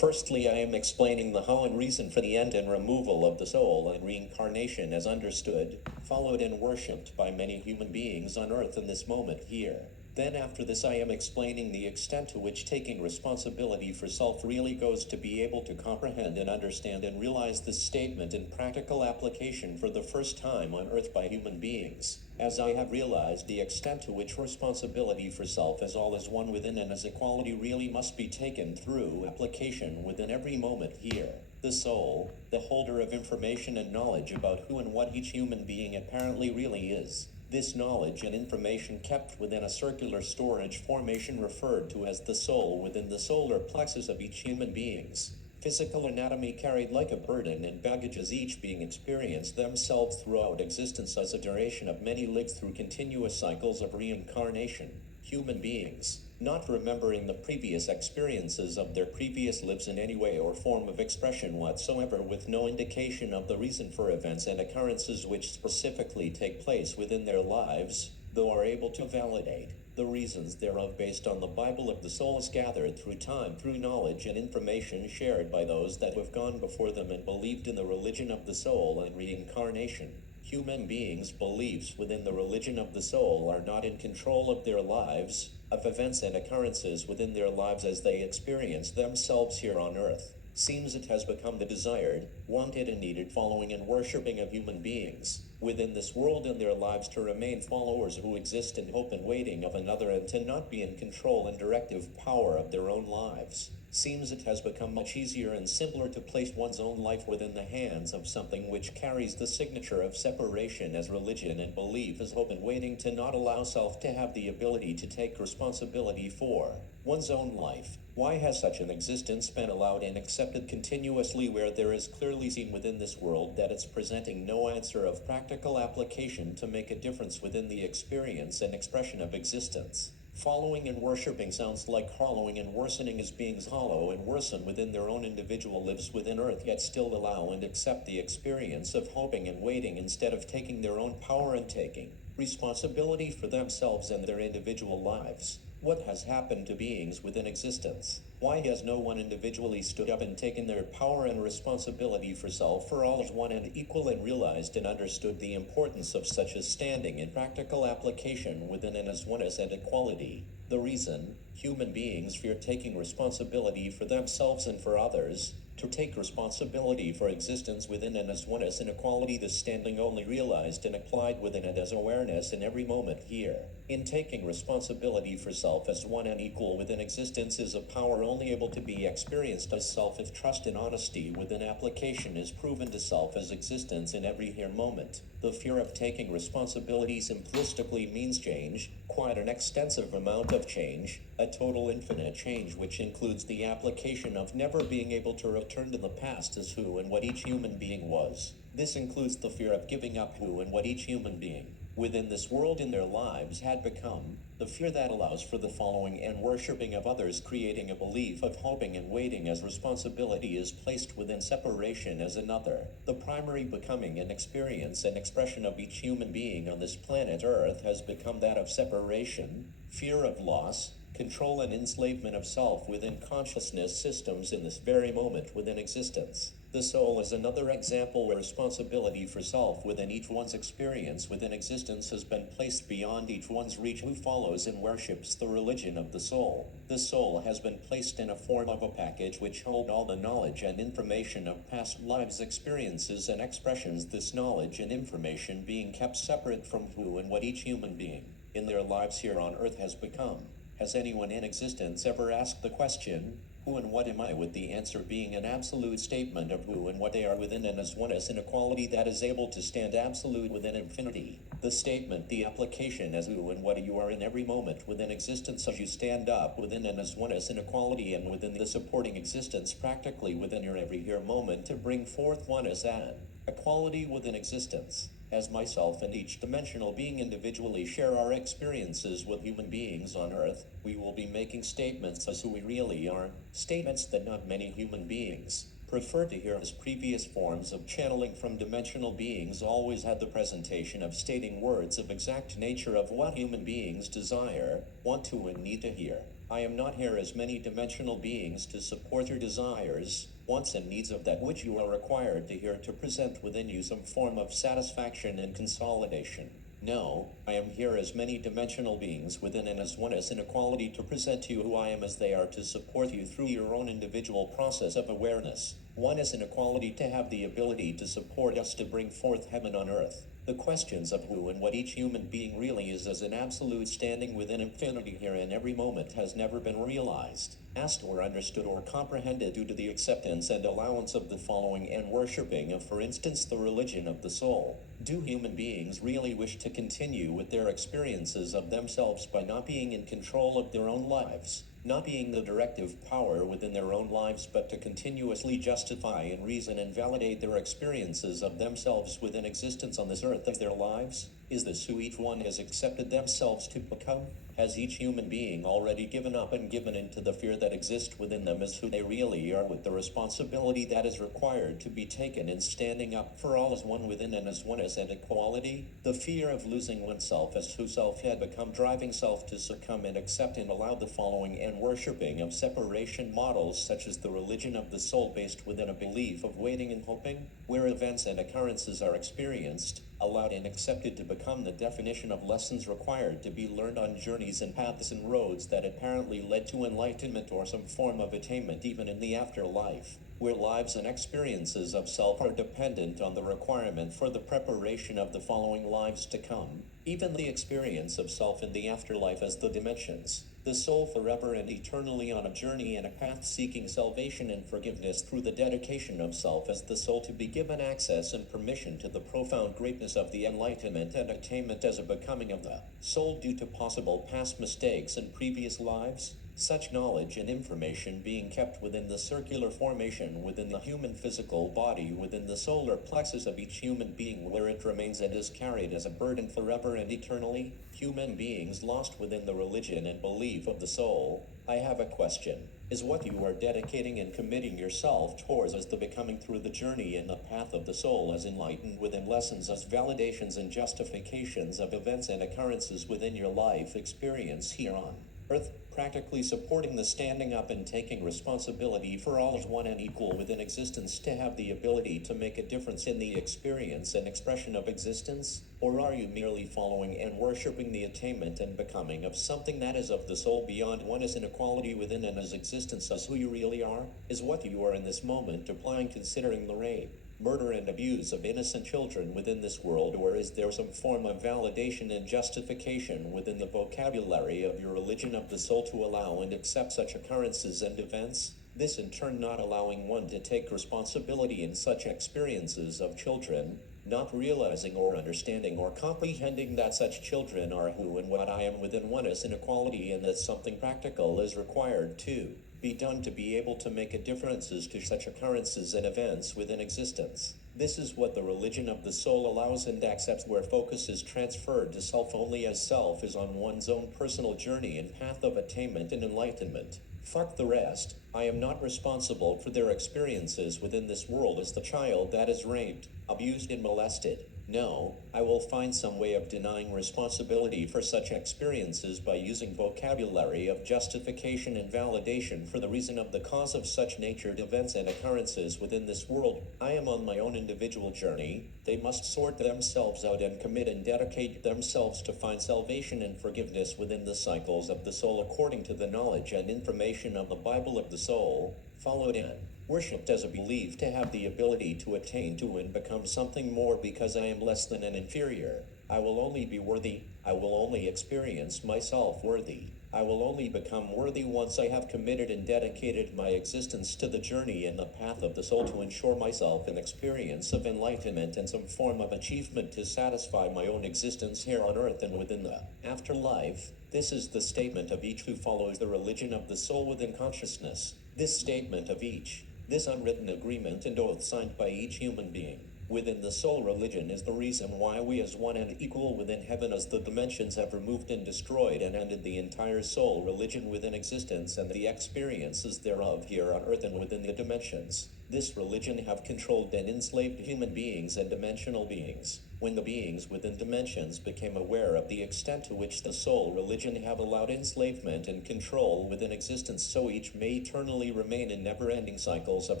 Firstly, I am explaining the how and reason for the end and removal of the soul and reincarnation as understood, followed and worshipped by many human beings on earth in this moment here. Then after this I am explaining the extent to which taking responsibility for self really goes to be able to comprehend and understand and realize this statement in practical application for the first time on earth by human beings, as I have realized the extent to which responsibility for self as all as one within and as equality really must be taken through application within every moment here. The soul, the holder of information and knowledge about who and what each human being apparently really is. This knowledge and information kept within a circular storage formation referred to as the soul within the solar plexus of each human being's physical anatomy carried like a burden and baggage as each being experienced themselves throughout existence as a duration of many lives through continuous cycles of reincarnation. Human beings, not remembering the previous experiences of their previous lives in any way or form of expression whatsoever, with no indication of the reason for events and occurrences which specifically take place within their lives, though are able to validate the reasons thereof based on the Bible of the souls gathered through time, through knowledge and information shared by those that have gone before them and believed in the religion of the soul and reincarnation. Human beings' beliefs within the religion of the soul are not in control of their lives, of events and occurrences within their lives as they experience themselves here on earth. Seems it has become the desired, wanted and needed following and worshipping of human beings within this world in their lives to remain followers who exist in hope and waiting of another and to not be in control and directive power of their own lives. Seems it has become much easier and simpler to place one's own life within the hands of something which carries the signature of separation as religion and belief as hope and waiting to not allow self to have the ability to take responsibility for one's own life. Why has such an existence been allowed and accepted continuously where there is clearly seen within this world that it's presenting no answer of practical application to make a difference within the experience and expression of existence? Following and worshipping sounds like hollowing and worsening as beings hollow and worsen within their own individual lives within earth, yet still allow and accept the experience of hoping and waiting instead of taking their own power and taking responsibility for themselves and their individual lives. What has happened to beings within existence? Why has no one individually stood up and taken their power and responsibility for self for all as one and equal and realized and understood the importance of such a standing in practical application within and as oneness and equality? The reason human beings fear taking responsibility for themselves and for others, to take responsibility for existence within and as oneness and equality, the standing only realized and applied within it as awareness in every moment here. In taking responsibility for self as one and equal within existence is a power only able to be experienced as self if trust and honesty within application is proven to self as existence in every here moment. The fear of taking responsibility simplistically means change, quite an extensive amount of change, a total infinite change which includes the application of never being able to return to the past as who and what each human being was. This includes the fear of giving up who and what each human being within this world in their lives had become, the fear that allows for the following and worshipping of others, creating a belief of hoping and waiting as responsibility is placed within separation as another. The primary becoming and experience and expression of each human being on this planet Earth has become that of separation, fear of loss, control and enslavement of self within consciousness systems in this very moment within existence. The soul is another example where responsibility for self within each one's experience within existence has been placed beyond each one's reach who follows and worships the religion of the soul. The soul has been placed in a form of a package which hold all the knowledge and information of past lives experiences and expressions, this knowledge and information being kept separate from who and what each human being in their lives here on earth has become. Has anyone in existence ever asked the question, who and what am I, with the answer being an absolute statement of who and what they are within and as oneness in equality that is able to stand absolute within infinity? The statement, the application as who and what you are in every moment within existence as you stand up within and as oneness in equality and within the supporting existence practically within your every here moment to bring forth oneness and equality within existence. As myself and each dimensional being individually share our experiences with human beings on earth, we will be making statements as who we really are, statements that not many human beings prefer to hear, as previous forms of channeling from dimensional beings always had the presentation of stating words of exact nature of what human beings desire, want to and need to hear. I am not here as many dimensional beings to support your desires, wants and needs of that which you are required to hear to present within you some form of satisfaction and consolidation. No, I am here as many dimensional beings within and as oneness in equality to present to you who I am as they are to support you through your own individual process of awareness. Oneness in equality to have the ability to support us to bring forth heaven on earth. The questions of who and what each human being really is as an absolute standing within infinity here in every moment has never been realized, asked or understood or comprehended due to the acceptance and allowance of the following and worshipping of, for instance, the religion of the soul. Do human beings really wish to continue with their experiences of themselves by not being in control of their own lives? Not being the directive power within their own lives, but to continuously justify and reason and validate their experiences of themselves within existence on this earth as their lives? Is this who each one has accepted themselves to become? Has each human being already given up and given into the fear that exists within them as who they really are, with the responsibility that is required to be taken in standing up for all as one within and as oneness and equality? The fear of losing oneself as who self had become driving self to succumb and accept and allow the following and worshipping of separation models such as the religion of the soul based within a belief of waiting and hoping, where events and occurrences are experienced, allowed and accepted to become the definition of lessons required to be learned on journeys and paths and roads that apparently led to enlightenment or some form of attainment even in the afterlife, where lives and experiences of self are dependent on the requirement for the preparation of the following lives to come, even the experience of self in the afterlife as the dimensions. The soul forever and eternally on a journey and a path seeking salvation and forgiveness through the dedication of self as the soul to be given access and permission to the profound greatness of the enlightenment and attainment as a becoming of the soul due to possible past mistakes and previous lives. Such knowledge and information being kept within the circular formation within the human physical body within the solar plexus of each human being, where it remains and is carried as a burden forever and eternally. Human beings lost within the religion and belief of the soul. I have a question. Is what you are dedicating and committing yourself towards as the becoming through the journey in the path of the soul as enlightened within lessons as validations and justifications of events and occurrences within your life experience here on earth, practically supporting the standing up and taking responsibility for all as one and equal within existence to have the ability to make a difference in the experience and expression of existence? Or are you merely following and worshipping the attainment and becoming of something that is of the soul beyond oneness and equality within and as existence as who you really are? Is what you are in this moment applying considering the rape, murder and abuse of innocent children within this world, or is there some form of validation and justification within the vocabulary of your religion of the soul to allow and accept such occurrences and events? This in turn not allowing one to take responsibility in such experiences of children, not realizing or understanding or comprehending that such children are who and what I am within oneness and equality, and that something practical is required to be done to be able to make a differences to such occurrences and events within existence. This is what the religion of the soul allows and accepts, where focus is transferred to self only as self is on one's own personal journey and path of attainment and enlightenment. Fuck the rest. I am not responsible for their experiences within this world as the child that is raped, abused and molested. No, I will find some way of denying responsibility for such experiences by using vocabulary of justification and validation for the reason of the cause of such natured events and occurrences within this world. I am on my own individual journey. They must sort themselves out and commit and dedicate themselves to find salvation and forgiveness within the cycles of the soul according to the knowledge and information of the Bible of the soul, followed in worshipped as a belief to have the ability to attain to and become something more, because I am less than an inferior. I will only be worthy. I will only experience myself worthy. I will only become worthy once I have committed and dedicated my existence to the journey in the path of the soul to ensure myself an experience of enlightenment and some form of achievement to satisfy my own existence here on earth and within the afterlife. This is the statement of each who follows the religion of the soul within consciousness. This statement of each, this unwritten agreement and oath signed by each human being within the soul religion, is the reason why we as one and equal within heaven as the dimensions have removed and destroyed and ended the entire soul religion within existence and the experiences thereof here on earth and within the dimensions. This religion have controlled and enslaved human beings and dimensional beings. When the beings within dimensions became aware of the extent to which the soul religion have allowed enslavement and control within existence, so each may eternally remain in never-ending cycles of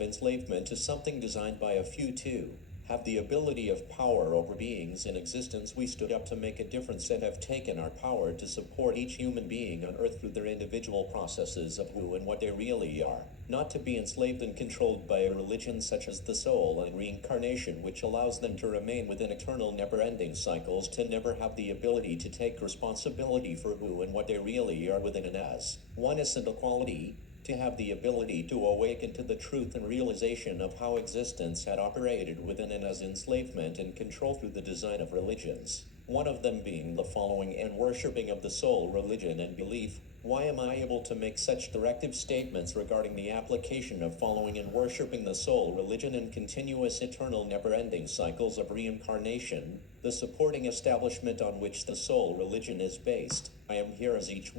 enslavement to something designed by a few to have the ability of power over beings in existence, we stood up to make a difference and have taken our power to support each human being on earth through their individual processes of who and what they really are, not to be enslaved and controlled by a religion such as the soul and reincarnation, which allows them to remain within eternal never-ending cycles, to never have the ability to take responsibility for who and what they really are within and as oneness and equality, to have the ability to awaken to the truth and realization of how existence had operated within and as enslavement and control through the design of religions. One of them being the following and worshipping of the soul religion and belief. Why am I able to make such directive statements regarding the application of following and worshipping the soul religion and continuous eternal never-ending cycles of reincarnation, the supporting establishment on which the soul religion is based? I am here as each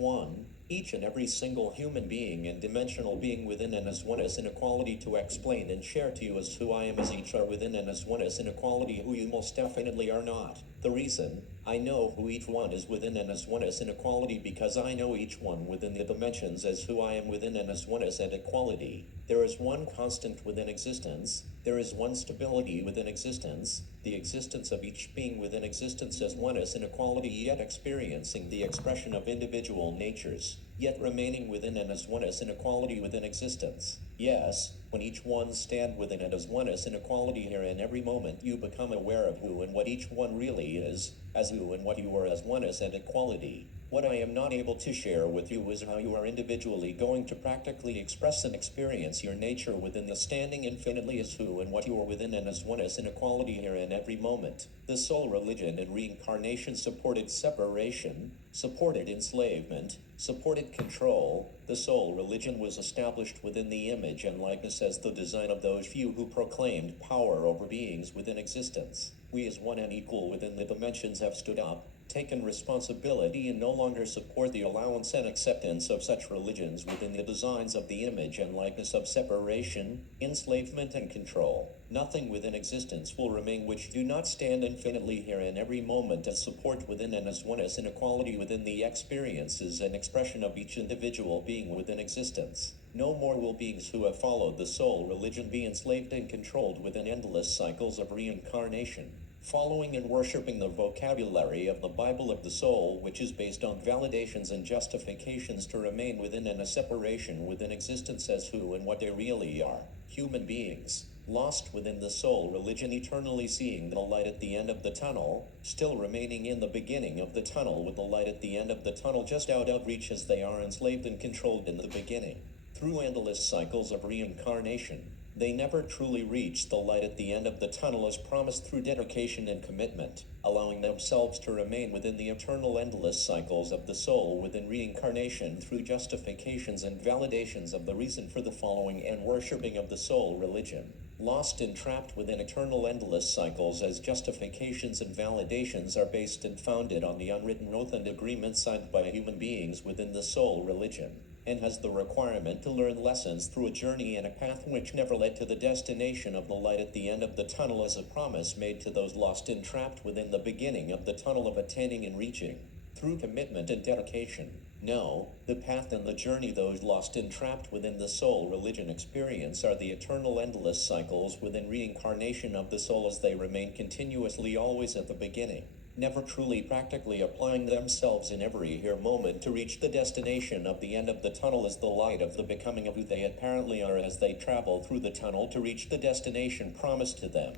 and every single human being and dimensional being within and as oneness in equality, to explain and share to you as who I am, as each are within and as oneness in equality, who you most definitely are not. The reason I know who each one is within and as oneness in equality, because I know each one within the dimensions as who I am within and as oneness and equality. There is one constant within existence. There is one stability within existence, the existence of each being within existence as oneness in equality, yet experiencing the expression of individual natures, yet remaining within and as oneness in equality within existence. Yes, when each one stand within and as oneness in equality here, in every moment you become aware of who and what each one really is, as who and what you are as oneness and equality. What I am not able to share with you is how you are individually going to practically express and experience your nature within the standing infinitely as who and what you are within and as oneness in equality here in every moment. The soul religion and reincarnation supported separation, supported enslavement, supported control. The soul religion was established within the image and likeness as the design of those few who proclaimed power over beings within existence. We as one and equal within the dimensions have stood up, taken responsibility, and no longer support the allowance and acceptance of such religions within the designs of the image and likeness of separation, enslavement, and control. Nothing within existence will remain which do not stand infinitely here in every moment as support within and as oneness in equality within the experiences and expression of each individual being within existence. No more will beings who have followed the soul religion be enslaved and controlled within endless cycles of reincarnation. Following and worshipping the vocabulary of the Bible of the soul, which is based on validations and justifications to remain within and a separation within existence as who and what they really are. Human beings, lost within the soul religion, eternally seeing the light at the end of the tunnel, still remaining in the beginning of the tunnel with the light at the end of the tunnel just out of reach, as they are enslaved and controlled in the beginning. Through endless cycles of reincarnation, they never truly reach the light at the end of the tunnel as promised through dedication and commitment, allowing themselves to remain within the eternal endless cycles of the soul within reincarnation through justifications and validations of the reason for the following and worshipping of the soul religion. Lost and trapped within eternal endless cycles, as justifications and validations are based and founded on the unwritten oath and agreement signed by human beings within the soul religion, and has the requirement to learn lessons through a journey and a path which never led to the destination of the light at the end of the tunnel, as a promise made to those lost and trapped within the beginning of the tunnel of attaining and reaching, through commitment and dedication. No, the path and the journey those lost and trapped within the soul religion experience are the eternal endless cycles within reincarnation of the soul, as they remain continuously always at the beginning, never truly practically applying themselves in every here moment to reach the destination of the end of the tunnel as the light of the becoming of who they apparently are, as they travel through the tunnel to reach the destination promised to them.